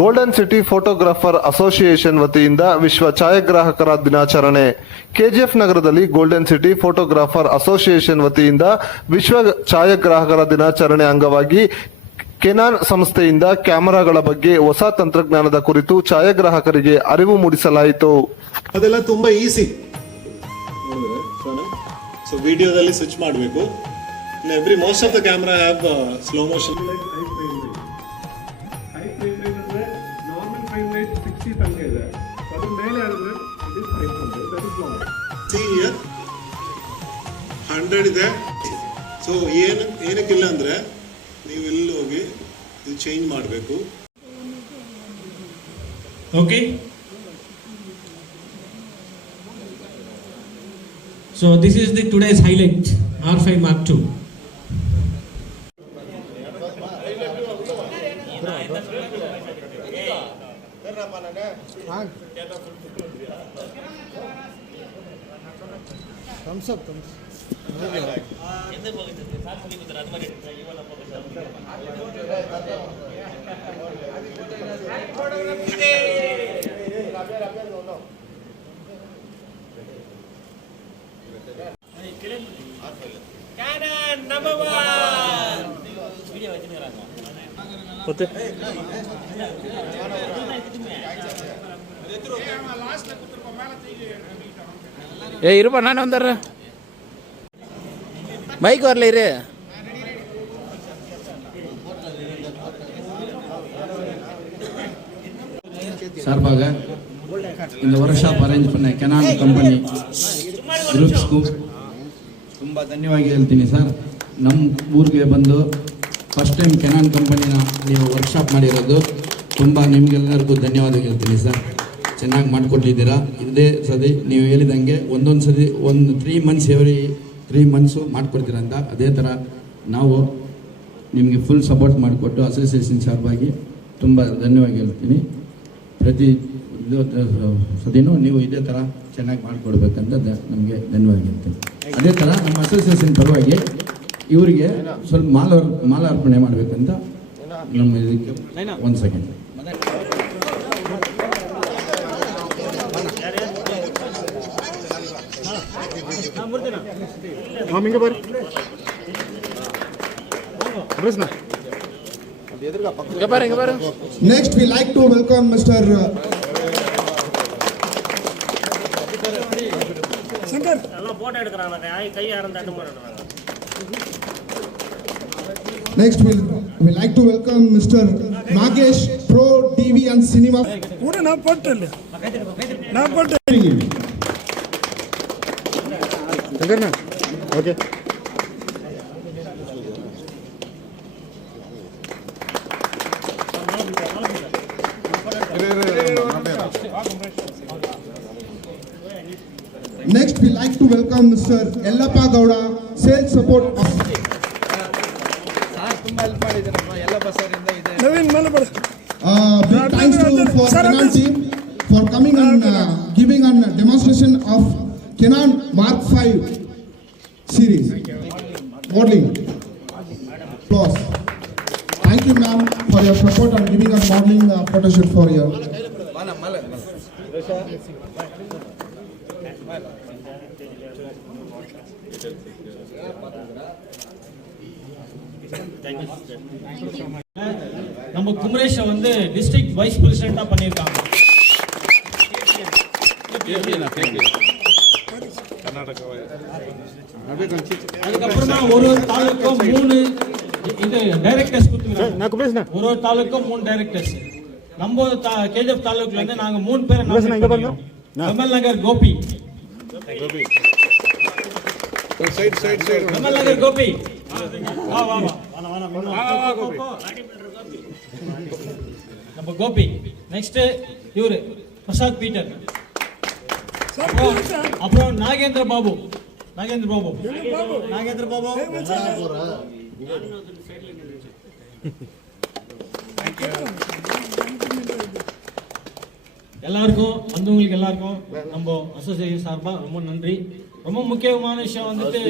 Golden city photographer association ವತಿಯಿಂದ ವಿಶ್ವ ಛಾಯಾಗ್ರಾಹಕರ ದಿನಾಚರಣೆ. ಕೆಜಿಎಫ್ ನಗರದಲ್ಲಿ ಗೋಲ್ಡನ್ ಸಿಟಿ ಫೋಟೋಗ್ರಾಫರ್ ಅಸೋಸಿಯೇಷನ್ ವತಿಯಿಂದ ವಿಶ್ವ ಛಾಯಾಗ್ರಾಹಕರ ದಿನಾಚರಣೆ ಅಂಗವಾಗಿ ಕೆನಾನ್ ಸಂಸ್ಥೆಯಿಂದ ಕ್ಯಾಮೆರಾಗಳ ಬಗ್ಗೆ ಹೊಸ ತಂತ್ರಜ್ಞಾನದ ಕುರಿತು ಛಾಯಾಗ್ರಾಹಕರಿಗೆ ಅರಿವು ಮೂಡಿಸಲಾಯಿತು. ಅದೆಲ್ಲ ತುಂಬಾ ಈಸಿ. ಸೊ ವಿಡಿಯೋದಲ್ಲಿ ಸ್ವಿಚ್ ಮಾಡಬೇಕು. Most of the camera have slow motion. Normal frame rate 60 ತನಕ ಇದೆ. ಅದು ಮೇಲೆ ಆದ್ರೆ it is 500. That is long. See here 100 ಇದೆ. ಸೊ ಏನಕ್ಕಿಲ್ಲ ಅಂದ್ರೆ ನೀವು ಇಲ್ಲಿ ಹೋಗಿ ಇದು ಚೇಂಜ್ ಮಾಡಬೇಕು. Okay, so this is the today's highlight, R5 Mark II. Canon number 1. Video வச்சிருக்காங்க. ಮತ್ತೆ இருப்பா நான் வந்துடுறேன். மைக் வரல இரு. சார்பாக இந்த ஒர்க் ஷாப் அரேஞ்ச் பண்ண ಕೆನಾನ್ ಕಂಪನಿ ಗ್ರೂಪ್ಸ್ಗೂ ತುಂಬ ಧನ್ಯವಾದ ಹೇಳ್ತೀನಿ ಸರ್. ನಮ್ಮ ಊರಿಗೆ ಬಂದು ಫಸ್ಟ್ ಟೈಮ್ ಕೆನಾನ್ ಕಂಪನಿನ ನೀವು ವರ್ಕ್ಶಾಪ್ ಮಾಡಿರೋದು ತುಂಬ ನಿಮಗೆಲ್ಲರಿಗೂ ಧನ್ಯವಾದ ಹೇಳ್ತೀನಿ ಸರ್. ಚೆನ್ನಾಗಿ ಮಾಡಿಕೊಟ್ಟಿದ್ದೀರಾ. ಇದೇ ಸದಿ ನೀವು ಹೇಳಿದಂಗೆ ಒಂದೊಂದು ಸದಿ ಒಂದು 3 months ಎವ್ರಿ 3 months ಮಾಡಿಕೊಡ್ತೀರ ಅಂತ. ಅದೇ ಥರ ನಾವು ನಿಮಗೆ ಫುಲ್ ಸಪೋರ್ಟ್ ಮಾಡಿಕೊಟ್ಟು ಅಸೋಸಿಯೇಷನ್ ಸಲುವಾಗಿ ತುಂಬ ಧನ್ಯವಾದ ಹೇಳ್ತೀನಿ. ಪ್ರತಿ ಸದಿನೂ ನೀವು ಇದೇ ಥರ ಚೆನ್ನಾಗಿ ಮಾಡಿಕೊಡ್ಬೇಕಂತ ನಮಗೆ ಧನ್ಯವಾದ ಹೇಳ್ತೀನಿ. ಅದೇ ಥರ ನಮ್ಮ ಅಸೋಸಿಯೇಷನ್ ಪರವಾಗಿ ಇವರಿಗೆ ಸ್ವಲ್ಪ ಮಾಲಾರ್ಪಣೆ ಮಾಡಬೇಕಂತ ನಮ್ಮ ಇದಕ್ಕೆ 1 second. Next, we like to welcome Mr. Shankar. Next, we like to welcome Mr. Nagesh, Pro TV and Cinema. Okay. Next, we like to welcome Mr. Yellappa Gowda, Sales Support Officer. Big thanks to for Kenan team for coming and giving a demonstration of Kenan Mark V series modeling. Applause. Thank you, ma'am, for your support and giving us modeling photo shoot for your. நம்ம குமரேஷ் வந்து district wise பிரசிடென்ட்டா பண்ணிருக்காங்க. அதுக்கப்புறமா ஒரு தாலுக்கும் 3 இது directors கொடுத்துருக்காங்க. ஒரு தாலுக்கும் 3 directors. நம்ம KGF தாலுக்குல இருந்து நாங்க 3 பேரை கமல் நகர் கோபி. கமல் நகர் கோபி. வா நம்ம கோபி. நெக்ஸ்ட் இவரு பிரசாத் பீட்டர். அப்புறம் நாகேந்திர பாபு. எல்லாருக்கும் வந்தவங்களுக்கு எல்லாருக்கும் நம்ம அசோசியேஷன் சார்பா ரொம்ப நன்றி. ரொம்ப முக்கியமான விஷயம் வந்துட்டு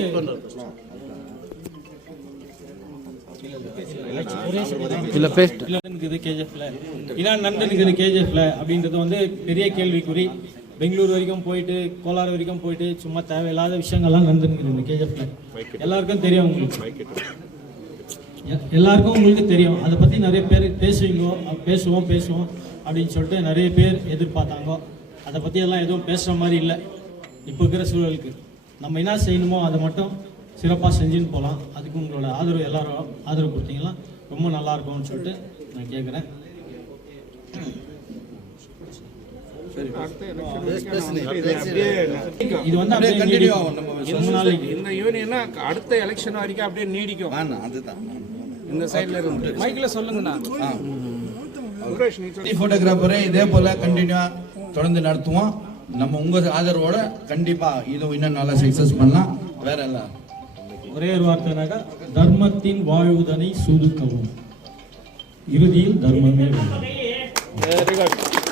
இல்லை பேஸ்ட் இருக்குது கேஜிஎஃப்ல, என்ன நடந்துருக்குது கேஜிஎஃப்ல அப்படின்றது வந்து பெரிய கேள்விக்குறி. பெங்களூர் வரைக்கும் போயிட்டு, கோலார் வரைக்கும் போயிட்டு, சும்மா தேவையில்லாத விஷயங்கள்லாம் நடந்துருக்குது இந்த கேஜிஎஃப்ல. எல்லாருக்கும் தெரியும் உங்களுக்கு, எல்லாருக்கும் உங்களுக்கு தெரியும். அதை பற்றி நிறைய பேர் பேசுவோம் அப்படின்னு சொல்லிட்டு நிறைய பேர் எதிர்பார்த்தாங்க. அதை பற்றி எல்லாம் எதுவும் பேசுகிற மாதிரி இல்லை. இப்போ இருக்கிற சூழலுக்கு நம்ம என்ன செய்யணுமோ அதை மட்டும் சிறப்பாக செஞ்சுன்னு போகலாம். அதுக்கு உங்களோட ஆதரவு எல்லாரும் ஆதரவு கொடுத்தீங்கன்னா ரொம்ப நல்லா இருக்கும்னு சொல்லிட்டு நான் கேட்குறேன். இது வந்து அப்படியே கண்டினியூ ஆகும். நம்ம நாளைக்கு இந்த யூனியன் அடுத்த எலெக்ஷன் வரைக்கும் அப்படியே நீடிக்கும். அதுதான் இந்த சைடுல இருந்து மைக்ல சொல்லுங்கண்ணா. போட்டோகிராஃபரே இதே போல கண்டினியூவா தொடர்ந்து நடத்துவோம். நம்ம உங்க ஆதரவோட கண்டிப்பா இது இன்னும் நல்லா சக்சஸ் பண்ணலாம். வேற எல்லாம் ஒரே ஒரு வார்த்தைனாக்கா, தர்மத்தின் வாழ்வுதனை சூதுக்கவும், இறுதியில் தர்மமே வெல்லும். Very good.